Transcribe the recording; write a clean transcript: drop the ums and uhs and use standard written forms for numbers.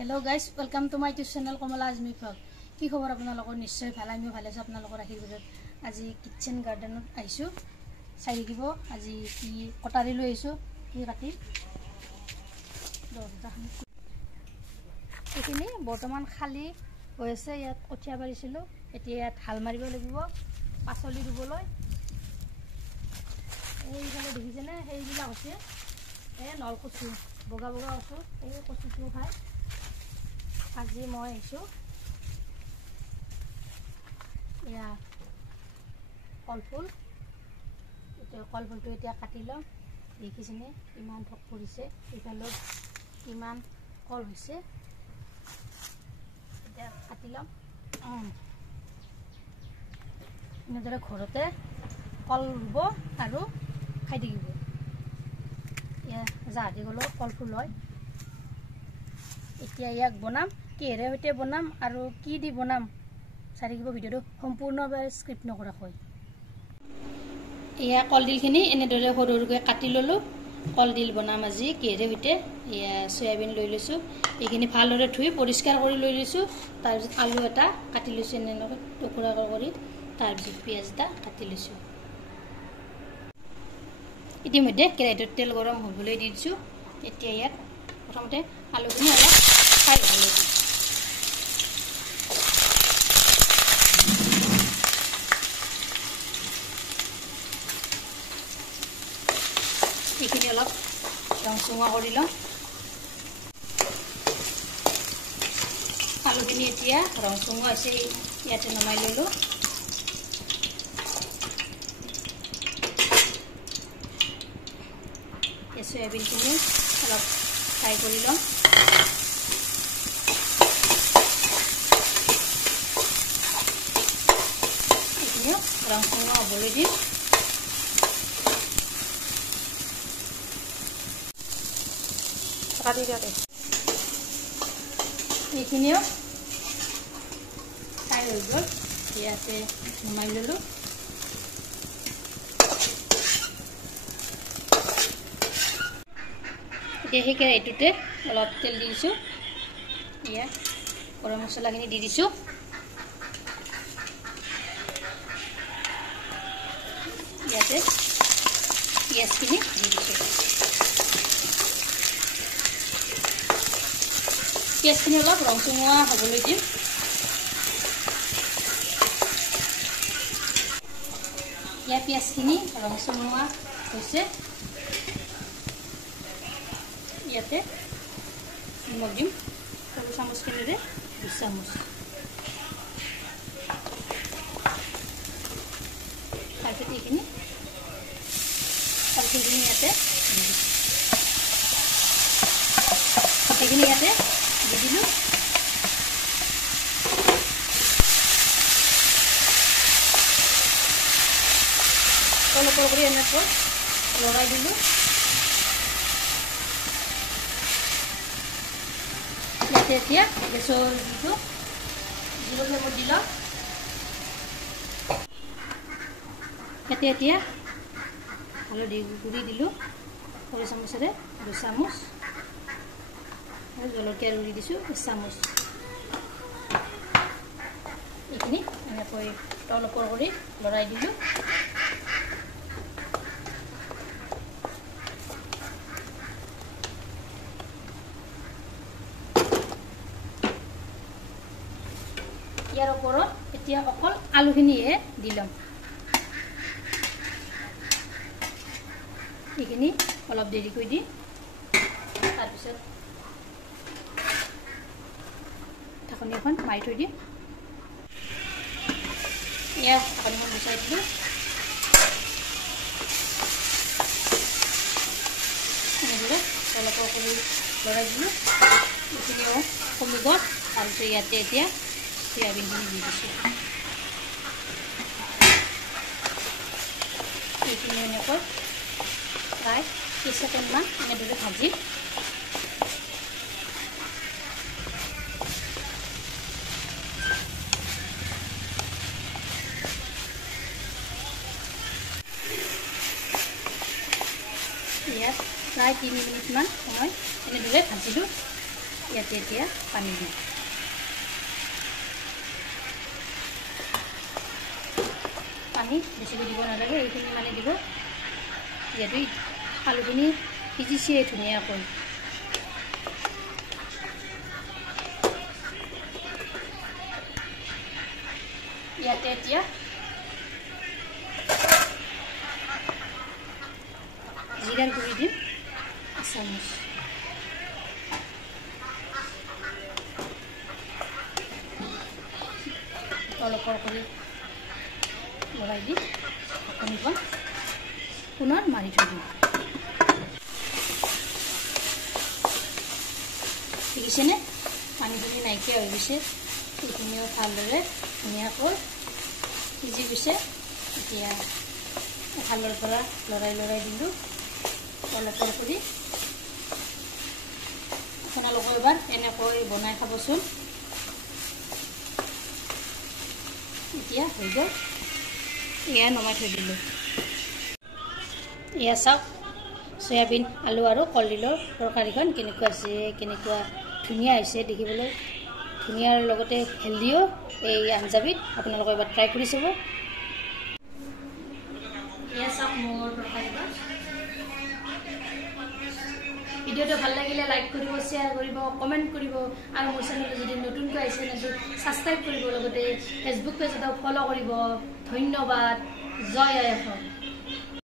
Hello guys, welcome to my channel Komala Azmi Vlog. কি খবৰ আপোনালোকৰ নিশ্চয় ভাল আমি ভালে আছো আপোনালোকৰ আশীৰ্বাদত আজি কিচেন গাৰ্ডেনত আইছো চাই দিব আজি কি কটাৰি লৈ আইছো কি কাটি এখিনি বৰ্তমান খালি হৈ আছে ইয়াত কঠিয়া পাৰিছিলো এতিয়া ইয়াত হাল মাৰিব লাগিব পাচলি ৰুবলৈ এইফালে দেখিছেনে এইবিলাক হৈছে নলকচু বগা বগা কচু এই কচুটো খাই আজি মই আইছো ইয়া কলফুল এটা কলফুলটো এতিয়া কাটি লম দেখিছেনে ইমান ঠক পৰিছে ইফালে ইমান কল হৈছে এটা কাটি লম এনেদৰে ঘৰতে কল ৰুব আৰু খাই দিব ইয়া জাহাদি গলো কলফুল হয় এতিয়া ইয়াক বনাম কিহেৰে হইতে বনাম আৰু কি দি বনাম চাৰিকিব ভিডিওটো সম্পূৰ্ণভাৱে স্ক্ৰিপ্ট নকৰা হয় ইয়া কলডিলখিনি এনেদৰে সৰু সৰুকৈ কাটি ললো কলডিল বনাম আজি কিহেৰে হইতে ইয়া সয়াবিন লৈ লৈছো এইখিনি ভালদৰে ধুই পৰিষ্কাৰ কৰি লৈ লৈছো তাৰ পিছত আলু এটা কাটি লৈছো এনেদৰে টুকুৰা কৰি তাৰ পিছত পিয়াজ এটা কাটি লৈছো ইতিমধ্যে কেৰাহীটোত তেল গৰম হ'বলৈ দি দিছো এতিয়া ইয়াত প্ৰথমতে আলুখিনি অলপ ফ্ৰাই কৰি লওঁ এইখিনি অলপ ৰংচঙা কৰি লওঁ আলুখিনি এতিয়া ৰংচঙা হৈছে ইয়াতে নমাই ললো সয়াবিনখিনি অলপ ফ্ৰাই কৰি লওঁ এইখিনিও ৰংচঙা হ'বলৈ দিম এইখিনিও ফ্ৰাই হৈ গ'ল ইয়াতে নমাই ললো এতিয়া সেই কেৰাহীটোতে অলপ তেল দি দিছো ইয়া গৰম মছলাখিনি দি দিছো ইয়াতে পিঁয়াজখিনি দি দিছো পিঁয়াজখিনি অলপ ৰংচঙা হ'বলৈ দিম ইয়াৰ পিঁয়াজখিনি ৰংচঙা হৈছে ইয়াতে নিমখ দিম সৰু চামুচখিনিৰে 2 চামুচ তাৰপিছত এইখিনি কলফুলখিনি ইয়াতে এইখিনি ইয়াতে দি দিলোঁ অলপ কৰি এনেকৈ লৰাই দিলোঁ ইয়াতে এতিয়া গেছৰ জুইটো জিৰ' ফ্লেমত দি লওঁ ইয়াতে এতিয়া হালধি গুড়ি দিলোঁ সৰু চামুচেৰে 2 চামুচ আৰু জলকীয়া গুড়ি দিছোঁ 1 চামুচ এইখিনি এনেকৈ তল ওপৰ কৰি লৰাই দিলোঁ ইয়াৰ ওপৰত এতিয়া অকল আলুখিনিহে দি লম এইখিনি অলপ দেৰিকৈ দি তাৰপিছত ঢাকনি এখন মাৰি থৈ দিম ইয়াত ঢাকনিখন গুচাই দিলোঁ এনেদৰে অলপ কৰি লৰাই দিলোঁ এইখিনিও কমি গ'ল তাৰপিছত ইয়াতে এতিয়া সয়াবিনখিনি দি দিছোঁ এইখিনি এনেকৈ প্ৰায় 30 ছেকেণ্ডমান এনেদৰে ভাজি ইয়াত প্ৰায় 3 মিনিটমান সময় এনেদৰে ভাজিলোঁ ইয়াতে এতিয়া পানী দিম পানী বেছিকৈ দিব নালাগে এইখিনি মানে দিব যিহেতু আলুখিনি সিজিছে ধুনীয়াকৈ ইয়াতে এতিয়া জিৰাৰ গুড়ি দিম চামুচ অলপ কৰি লগাই দি ঢাকনিখন পুনৰ মাৰি থৈ দিম দেখিছেনে পানীখিনি নাইকিয়া হৈ গৈছে এইখিনিও ভালদৰে ধুনীয়াকৈ সিজি গৈছে এতিয়া এফালৰ পৰা লৰাই দিলোঁ অলপ কৰি আপোনালোকে এবাৰ এনেকৈ বনাই খাবচোন এতিয়া হৈ গ'ল এয়া নমাই থৈ দিলোঁ এয়া চাওক চয়াবিন আলু আৰু কলডিলৰ তৰকাৰীখন কেনেকুৱা আছে কেনেকুৱা ধুনীয়া হৈছে দেখিবলৈ ধুনীয়াৰ লগতে হেল্ডিও এই আঞ্জাবিধ আপোনালোকে এবাৰ ট্ৰাই কৰি চাব এয়া চাওক মোৰ তৰকাৰীখন ভিডিঅ'টো ভাল লাগিলে লাইক কৰিব শ্বেয়াৰ কৰিব কমেণ্ট কৰিব আৰু মোৰ চেনেলটো যদি নতুনকৈ আহিছে চেনেলটো ছাবস্ক্ৰাইব কৰিব লগতে ফেচবুক পেজটো ফ'ল' কৰিব ধন্যবাদ জয় আই অসম